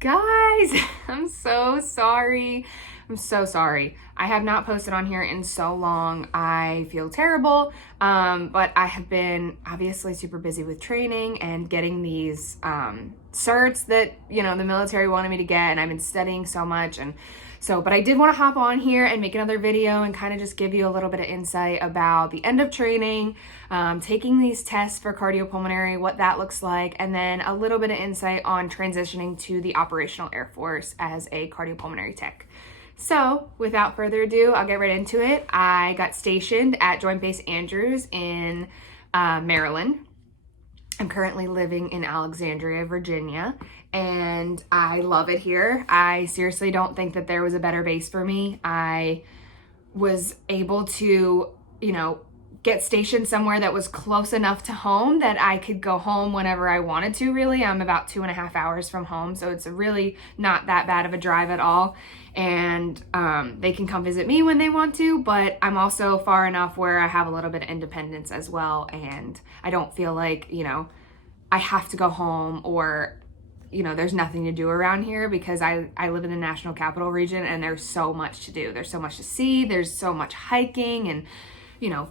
Guys, I'm so sorry. I'm so sorry. I have not posted on here in so long. I feel terrible, but I have been obviously super busy with training and getting these certs that, the military wanted me to get, and I've been studying so much. But I did want to hop on here and make another video and kind of just give you a little bit of insight about the end of training, taking these tests for cardiopulmonary, what that looks like, and then a little bit of insight on transitioning to the operational Air Force as a cardiopulmonary tech. So without further ado, I'll get right into it. I got stationed at Joint Base Andrews in Maryland. I'm currently living in Alexandria, Virginia, and I love it here. I seriously don't think that there was a better base for me. I was able to, get stationed somewhere that was close enough to home that I could go home whenever I wanted to, really. I'm about 2.5 hours from home, so it's really not that bad of a drive at all. And they can come visit me when they want to, but I'm also far enough where I have a little bit of independence as well, and I don't feel like, I have to go home or, there's nothing to do around here, because I live in the National Capital Region and there's so much to do. There's so much to see. There's so much hiking and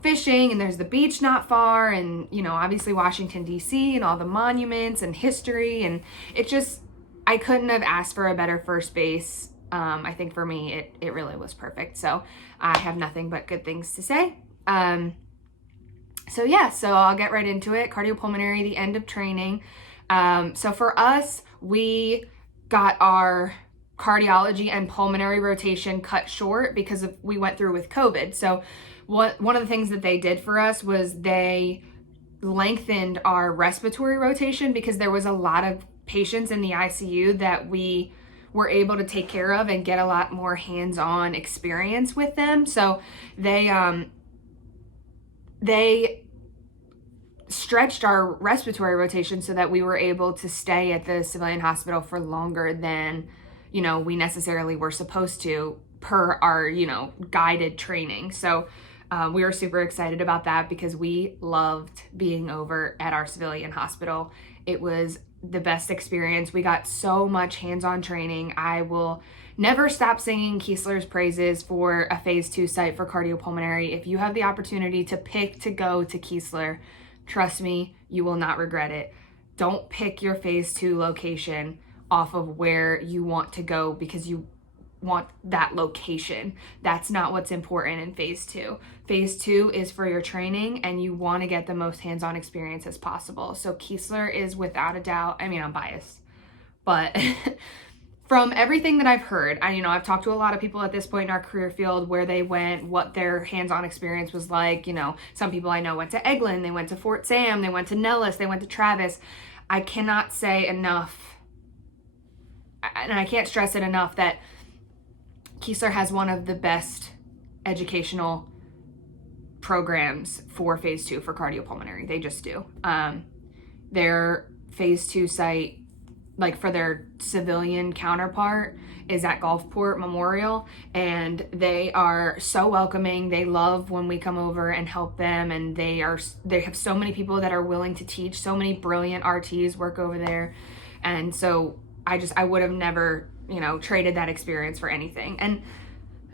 fishing, and there's the beach not far, and, obviously Washington, D.C., and all the monuments and history. And it just, I couldn't have asked for a better first base. I think for me, it really was perfect. So I have nothing but good things to say. So I'll get right into it. Cardiopulmonary, the end of training. So for us, we got our cardiology and pulmonary rotation cut short because we went through with COVID. So one of the things that they did for us was they lengthened our respiratory rotation, because there was a lot of patients in the ICU that we were able to take care of and get a lot more hands-on experience with them. So they stretched our respiratory rotation so that we were able to stay at the civilian hospital for longer than, we necessarily were supposed to per our, guided training. So we were super excited about that because we loved being over at our civilian hospital. It was the best experience. We got so much hands-on training. I will never stop singing Keesler's praises for a Phase II site for cardiopulmonary. If you have the opportunity to pick to go to Keesler, trust me, you will not regret it. Don't pick your Phase II location off of where you want to go because you want that location. That's not what's important in Phase II. Phase II is for your training, and you want to get the most hands-on experience as possible. So Keesler is without a doubt, I'm biased, but from everything that I've heard, I've talked to a lot of people at this point in our career field, where they went, what their hands-on experience was like. Some people I know went to Eglin, they went to Fort Sam, they went to Nellis, they went to Travis. I cannot say enough, and I can't stress it enough, that Keesler has one of the best educational programs for Phase II for cardiopulmonary. They just do. Their Phase II site, like for their civilian counterpart, is at Gulfport Memorial, and they are so welcoming. They love when we come over and help them, and they have so many people that are willing to teach. So many brilliant RTs work over there, and so I would have never traded that experience for anything.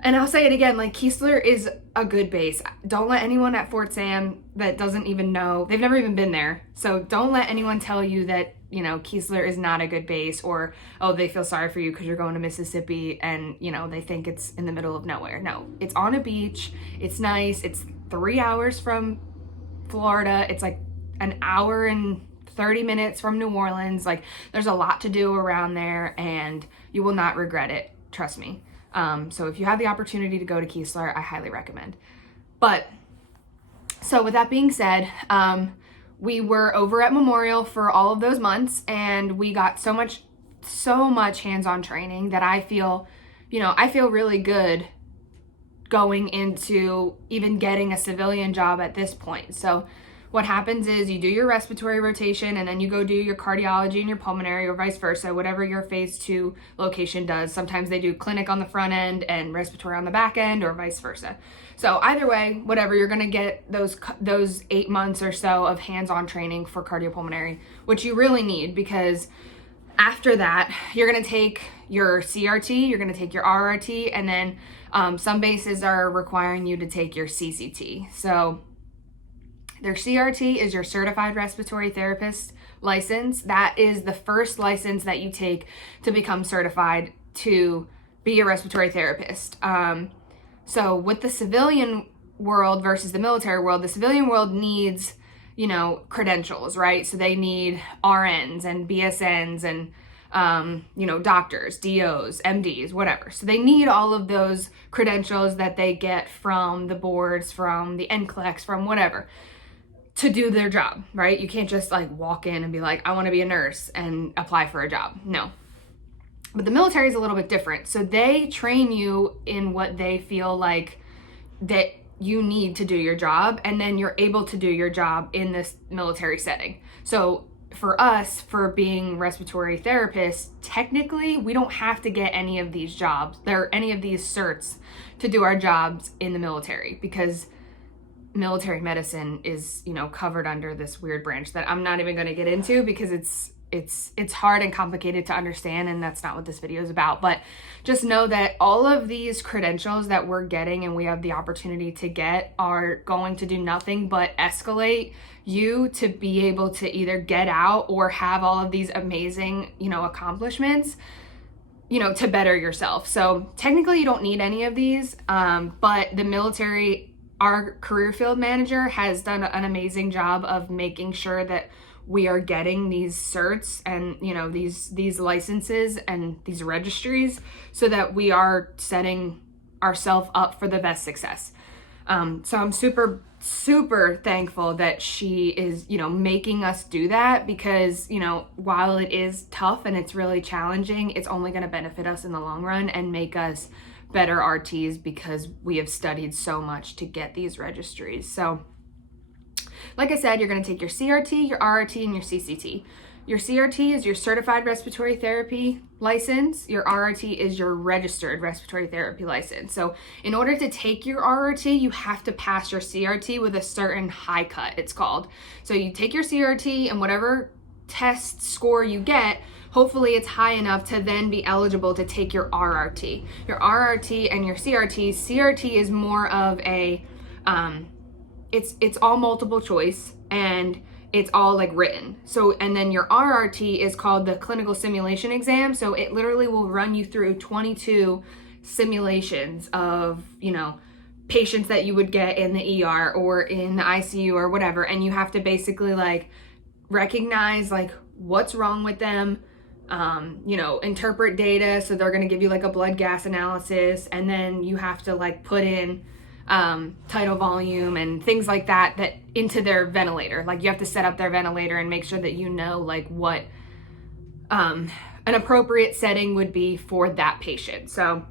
And I'll say it again, like, Keesler is a good base. Don't let anyone at Fort Sam that doesn't even know, they've never even been there. So don't let anyone tell you that, Keesler is not a good base, or, oh, they feel sorry for you because you're going to Mississippi and, they think it's in the middle of nowhere. No, it's on a beach. It's nice. It's 3 hours from Florida. It's like an hour and 30 minutes from New Orleans. Like, there's a lot to do around there, and you will not regret it. Trust me. So if you have the opportunity to go to Keesler, I highly recommend. But so with that being said, we were over at Memorial for all of those months, and we got so much hands-on training that I feel really good going into even getting a civilian job at this point. So what happens is you do your respiratory rotation, and then you go do your cardiology and your pulmonary, or vice versa, whatever your Phase II location does. Sometimes they do clinic on the front end and respiratory on the back end, or vice versa. So either way, whatever, you're gonna get those 8 months or so of hands-on training for cardiopulmonary, which you really need, because After that, you're going to take your CRT, you're going to take your RRT, and then some bases are requiring you to take your CCT. So their CRT is your Certified Respiratory Therapist license. That is the first license that you take to become certified to be a respiratory therapist. So with the civilian world versus the military world, the civilian world needs, credentials, right? So they need RNs and BSNs and, doctors, DOs, MDs, whatever. So they need all of those credentials that they get from the boards, from the NCLEX, from whatever, to do their job, right? You can't just walk in and be like, I want to be a nurse and apply for a job. No. But the military is a little bit different. So they train you in what they feel like that you need to do your job, and then you're able to do your job in this military setting. So for us, for being respiratory therapists, technically we don't have to get any of these jobs, any of these certs to do our jobs in the military, because military medicine is, covered under this weird branch that I'm not even going to get into because it's hard and complicated to understand, and that's not what this video is about. But just know that all of these credentials that we're getting and we have the opportunity to get are going to do nothing but escalate you to be able to either get out or have all of these amazing, accomplishments, to better yourself. So technically you don't need any of these, but the military, our career field manager has done an amazing job of making sure that we are getting these certs and these licenses and these registries so that we are setting ourselves up for the best success. So I'm super thankful that she is making us do that, because while it is tough and it's really challenging, it's only going to benefit us in the long run and make us better RTs, because we have studied so much to get these registries. So like I said, you're going to take your CRT, your RRT, and your CCT. Your CRT is your Certified Respiratory Therapy license. Your RRT is your Registered Respiratory Therapy license. So in order to take your RRT, you have to pass your CRT with a certain high cut, it's called. So you take your CRT, and whatever test score you get, hopefully it's high enough to then be eligible to take your RRT. Your RRT and your CRT is more of a it's all multiple choice, and it's all written. So, and then your RRT is called the clinical simulation exam. So it literally will run you through 22 simulations of, patients that you would get in the ER or in the ICU or whatever. And you have to basically recognize what's wrong with them, interpret data. So they're going to give you a blood gas analysis, and then you have to put in tidal volume and things like that into their ventilator. You have to set up their ventilator and make sure that what an appropriate setting would be for that patient. So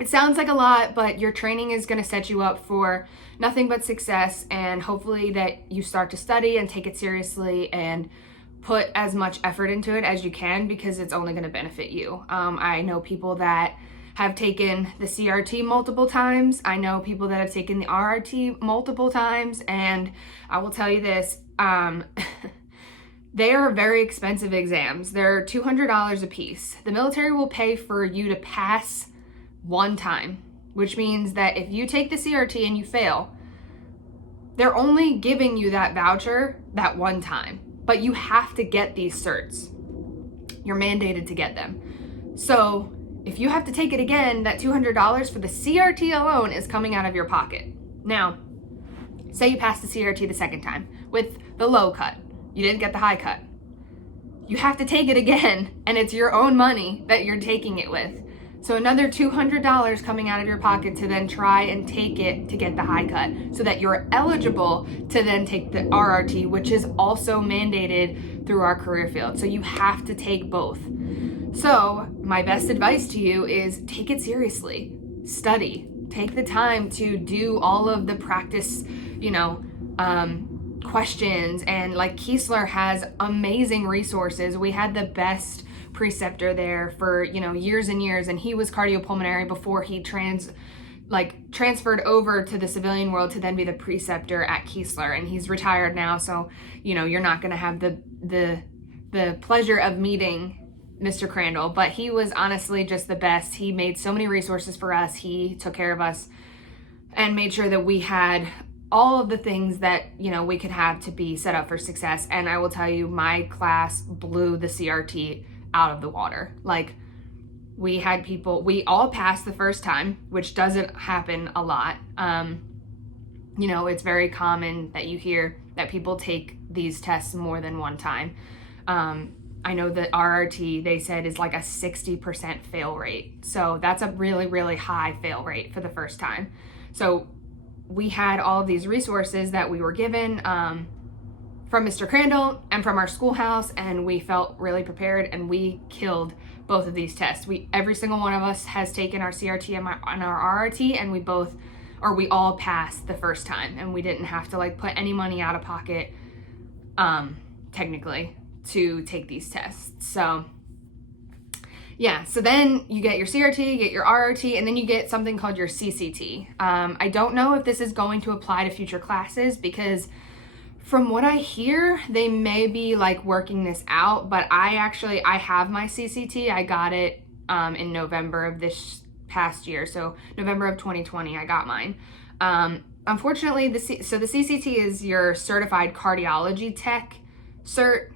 it sounds like a lot, but your training is going to set you up for nothing but success, and hopefully that you start to study and take it seriously and put as much effort into it as you can, because it's only going to benefit you. I know people that have taken the CRT multiple times. I know people that have taken the RRT multiple times, and I will tell you this, they are very expensive exams. They're $200 a piece. The military will pay for you to pass one time, which means that if you take the CRT and you fail, they're only giving you that voucher that one time, but you have to get these certs. You're mandated to get them. So if you have to take it again, that $200 for the CRT alone is coming out of your pocket. Now, say you pass the CRT the second time with the low cut. You didn't get the high cut. You have to take it again, and it's your own money that you're taking it with. So another $200 coming out of your pocket to then try and take it to get the high cut, so that you're eligible to then take the RRT, which is also mandated through our career field. So you have to take both. So my best advice to you is take it seriously. Study. Take the time to do all of the practice, questions. And Keesler has amazing resources. We had the best preceptor there for, years and years, and he was cardiopulmonary before he transferred over to the civilian world to then be the preceptor at Keesler, and he's retired now. So, you're not going to have the the pleasure of meeting Mr. Crandall, but he was honestly just the best. He made so many resources for us. He took care of us and made sure that we had all of the things that, you know, we could have to be set up for success. And I will tell you, my class blew the CRT out of the water. Like, we had people, we all passed the first time, which doesn't happen a lot. You know, it's very common that you hear that people take these tests more than one time. I know that RRT, they said, is like a 60% fail rate. So that's a really, really high fail rate for the first time. So we had all of these resources that we were given from Mr. Crandall and from our schoolhouse, and we felt really prepared, and we killed both of these tests. Every single one of us has taken our CRT and our RRT, and we all passed the first time, and we didn't have to like put any money out of pocket, technically, to take these tests. So yeah, so then you get your CRT, you get your RRT, and then you get something called your CCT. I don't know if this is going to apply to future classes, because from what I hear, they may be like working this out, but I have my CCT. I got it in November of this past year. So November of 2020, I got mine. Unfortunately, the CCT is your certified cardiology tech cert.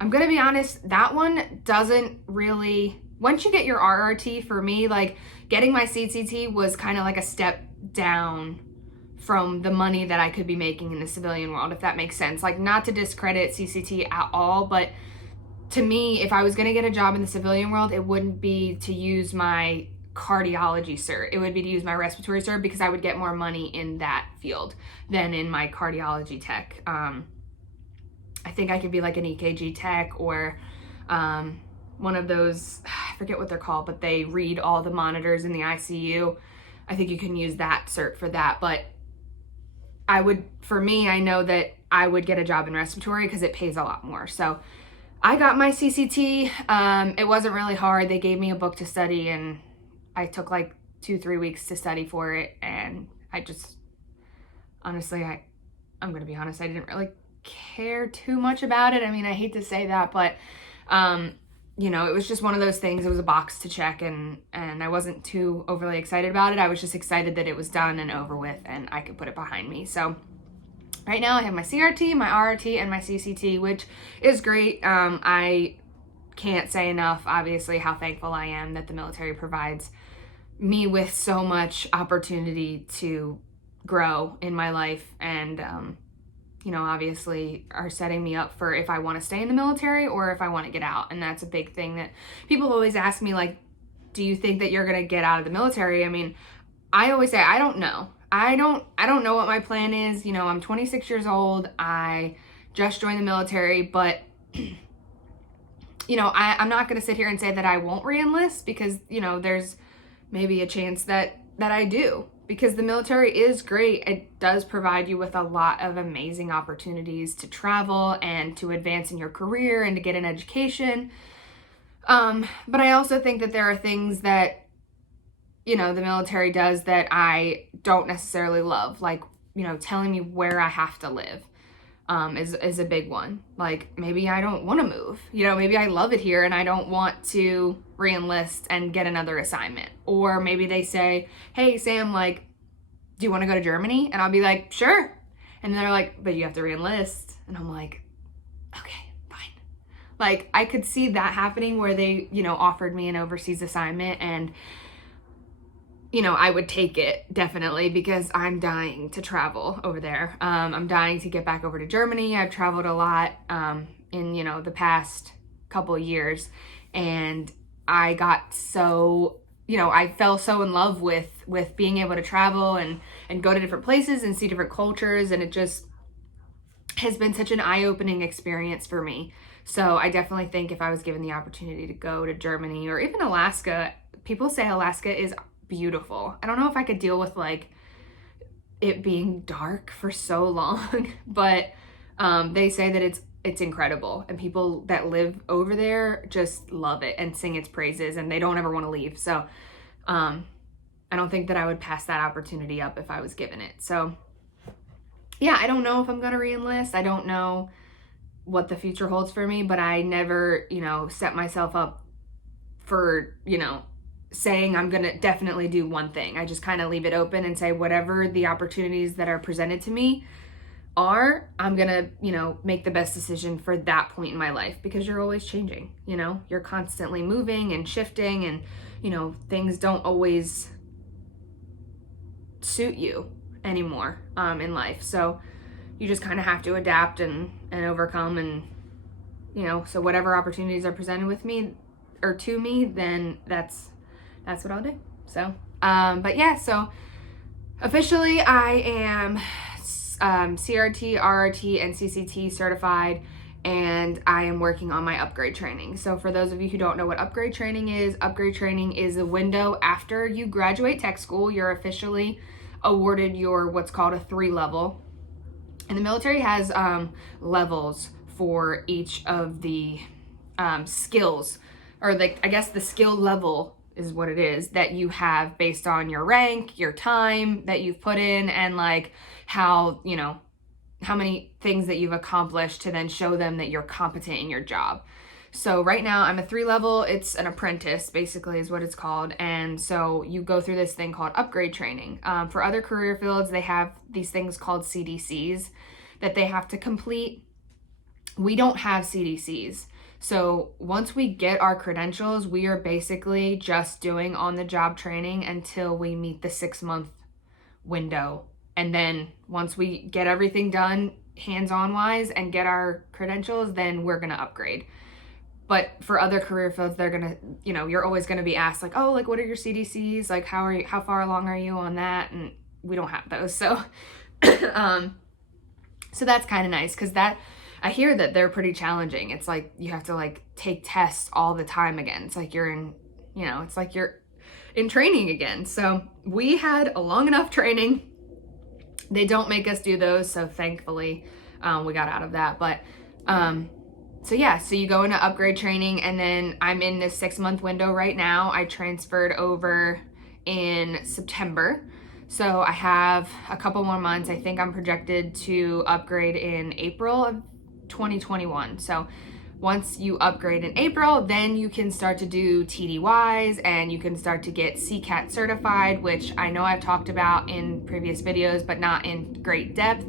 I'm going to be honest, that one doesn't really, once you get your RRT, for me, like getting my CCT was kind of like a step down from the money that I could be making in the civilian world, if that makes sense. Like, not to discredit CCT at all, but to me, if I was going to get a job in the civilian world, it wouldn't be to use my cardiology cert. It would be to use my respiratory cert, because I would get more money in that field than in my cardiology tech. I think I could be like an EKG tech, or one of those, I forget what they're called, but they read all the monitors in the ICU. I think you can use that cert for that. But for me, I know that I would get a job in respiratory because it pays a lot more. So I got my CCT. It wasn't really hard. They gave me a book to study, and I took like 2-3 weeks to study for it. And I just, honestly, I'm going to be honest, I didn't really care too much about it. I mean, I hate to say that, but you know, it was just one of those things. It was a box to check, and I wasn't too overly excited about it. I was just excited that it was done and over with, and I could put it behind me. So right now I have my CRT, my RRT, and my CCT, which is great. I can't say enough, obviously, how thankful I am that the military provides me with so much opportunity to grow in my life, and you know, obviously are setting me up for if I want to stay in the military or if I want to get out. And that's a big thing that people always ask me, like, do you think that you're going to get out of the military? I mean, I always say, I don't know. I don't know what my plan is. You know, I'm 26 years old. I just joined the military, but you know, I'm not going to sit here and say that I won't re-enlist, because, you know, there's maybe a chance that I do. Because the military is great. It does provide you with a lot of amazing opportunities to travel and to advance in your career and to get an education. But I also think that there are things that, you know, the military does that I don't necessarily love. Like, you know, telling me where I have to live is a big one. Like, maybe I don't want to move. You know, maybe I love it here and I don't want to re-enlist and get another assignment. Or maybe they say, hey, Sam, like, do you want to go to Germany? And I'll be like, sure. And they're like, but you have to re-enlist. And I'm like, okay, fine. Like, I could see that happening where they, you know, offered me an overseas assignment, and you know, I would take it, definitely, because I'm dying to travel over there. I'm dying to get back over to Germany. I've traveled a lot in, you know, the past couple of years, and I got so, you know, I fell so in love with being able to travel and go to different places and see different cultures, and it just has been such an eye-opening experience for me. So I definitely think if I was given the opportunity to go to Germany or even Alaska, people say Alaska is beautiful. I don't know if I could deal with like it being dark for so long, but they say that it's incredible, and people that live over there just love it and sing its praises, and they don't ever want to leave. So I don't think that I would pass that opportunity up if I was given it. So yeah, I don't know if I'm gonna re-enlist. I don't know what the future holds for me, but I never, set myself up for, saying I'm going to definitely do one thing. I just kind of leave it open and say whatever the opportunities that are presented to me are, I'm going to, make the best decision for that point in my life, because you're always changing, you're constantly moving and shifting, and, things don't always suit you anymore in life. So you just kind of have to adapt and overcome, and, so whatever opportunities are presented with me or to me, then that's what I'll do. So, but yeah, so officially I am CRT, RRT, and CCT certified, and I am working on my upgrade training. So for those of you who don't know what upgrade training is a window after you graduate tech school. You're officially awarded your what's called a 3-level. And the military has levels for each of the skills, or like, I guess the skill level is what it is that you have based on your rank, your time that you've put in, and like how many things that you've accomplished to then show them that you're competent in your job. So right now I'm a 3-level, it's an apprentice basically is what it's called. And so you go through this thing called upgrade training. For other career fields, they have these things called CDCs that they have to complete. We don't have CDCs. So once we get our credentials, we are basically just doing on-the-job training until we meet the 6-month window. And then once we get everything done hands-on wise and get our credentials, then we're going to upgrade. But for other career fields, they're going to, you're always going to be asked like, oh, like what are your CDCs? Like how far along are you on that? And we don't have those. So, so that's kind of nice, because I hear that they're pretty challenging. It's like you have to like take tests all the time again. It's like you're in, it's like you're in training again. So we had a long enough training. They don't make us do those. So thankfully we got out of that. But so yeah, so you go into upgrade training, and then I'm in this 6-month window right now. I transferred over in September. So I have a couple more months. I think I'm projected to upgrade in April of 2021. So once you upgrade in April, then you can start to do TDYs, and you can start to get CCATT certified, which I know I've talked about in previous videos, but not in great depth.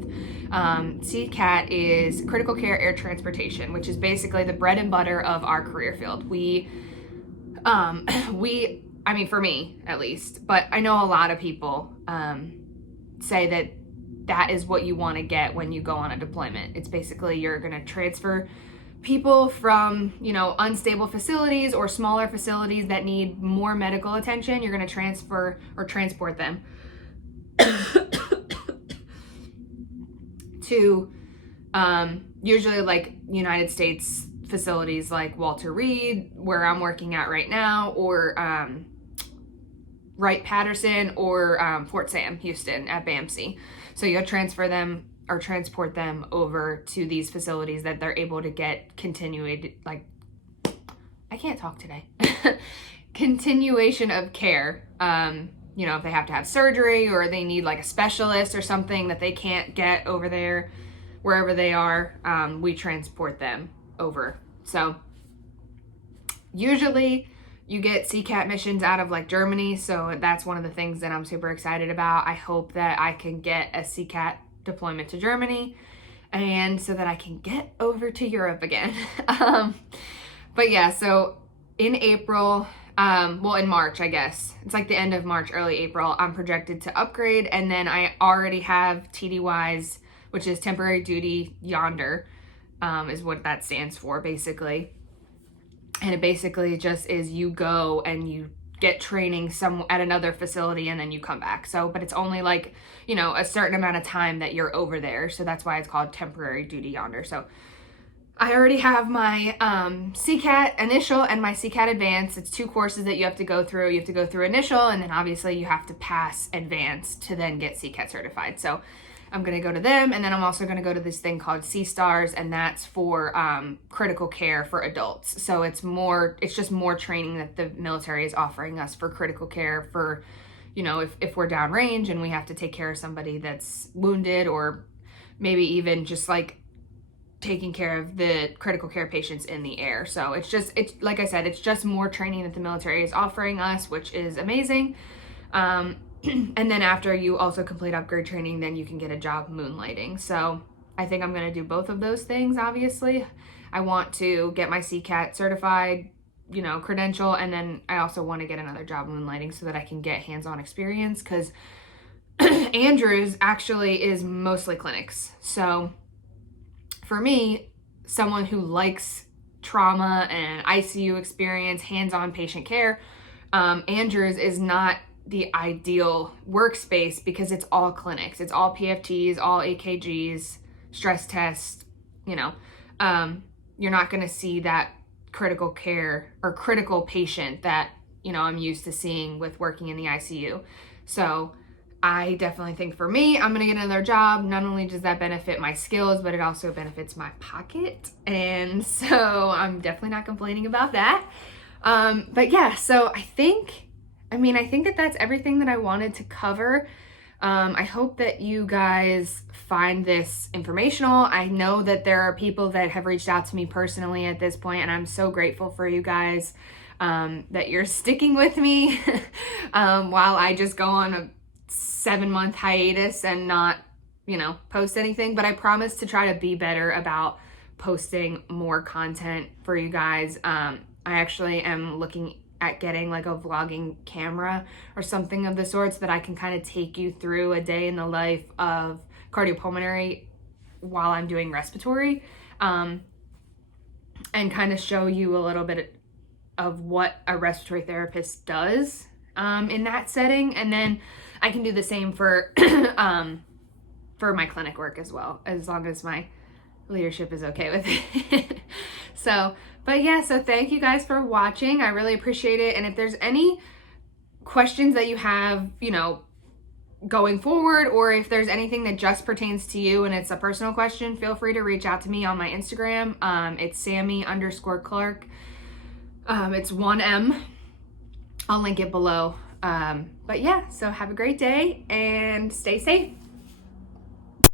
CCATT is critical care air transportation, which is basically the bread and butter of our career field. I mean, for me at least, but I know a lot of people say that is what you want to get when you go on a deployment. It's basically you're going to transfer people from, unstable facilities or smaller facilities that need more medical attention. You're going to transfer or transport them to usually like United States facilities like Walter Reed, where I'm working at right now, or Wright-Patterson, or Fort Sam, Houston at BAMC. So you'll transfer them or transport them over to these facilities that they're able to get continuation of care. If they have to have surgery, or they need like a specialist or something that they can't get over there, wherever they are, we transport them over. So usually you get CCATT missions out of like Germany. So that's one of the things that I'm super excited about. I hope that I can get a CCATT deployment to Germany, and so that I can get over to Europe again. But yeah, so in April, in March, I guess, it's like the end of March, early April, I'm projected to upgrade. And then I already have TDYs, which is temporary duty yonder, is what that stands for basically. And it basically just is you go and you get training at another facility, and then you come back. So, but it's only like, a certain amount of time that you're over there. So that's why it's called temporary duty yonder. So I already have my CCATT initial and my CCATT advanced. It's 2 courses that you have to go through. You have to go through initial, and then obviously you have to pass advanced to then get CCATT certified. So I'm going to go to them, and then I'm also going to go to this thing called C-STARS, and that's for critical care for adults. So it's just more training that the military is offering us for critical care for, if we're downrange and we have to take care of somebody that's wounded, or maybe even just like taking care of the critical care patients in the air. So it's like I said, it's just more training that the military is offering us, which is amazing. And then after you also complete upgrade training, then you can get a job moonlighting. So I think I'm going to do both of those things. Obviously, I want to get my CCATT certified, credential, and then I also want to get another job moonlighting so that I can get hands-on experience, because Andrews actually is mostly clinics. So for me, someone who likes trauma and ICU experience, hands-on patient care, Andrews is not the ideal workspace because it's all clinics. It's all PFTs, all AKGs, stress tests. You're not going to see that critical care or critical patient that, I'm used to seeing with working in the ICU. So I definitely think for me, I'm going to get another job. Not only does that benefit my skills, but it also benefits my pocket. And so I'm definitely not complaining about that. But yeah, so I think that that's everything that I wanted to cover. I hope that you guys find this informational. I know that there are people that have reached out to me personally at this point, and I'm so grateful for you guys, that you're sticking with me while I just go on a 7-month hiatus and not, post anything. But I promise to try to be better about posting more content for you guys. I actually am looking at getting like a vlogging camera or something of the sorts that I can kind of take you through a day in the life of cardiopulmonary while I'm doing respiratory, and kind of show you a little bit of what a respiratory therapist does in that setting. And then I can do the same for my clinic work as well, as long as my leadership is okay with it. So thank you guys for watching. I really appreciate it. And if there's any questions that you have, going forward, or if there's anything that just pertains to you and it's a personal question, feel free to reach out to me on my Instagram. It's Sammy_Clark. It's 1M. I'll link it below. So have a great day and stay safe.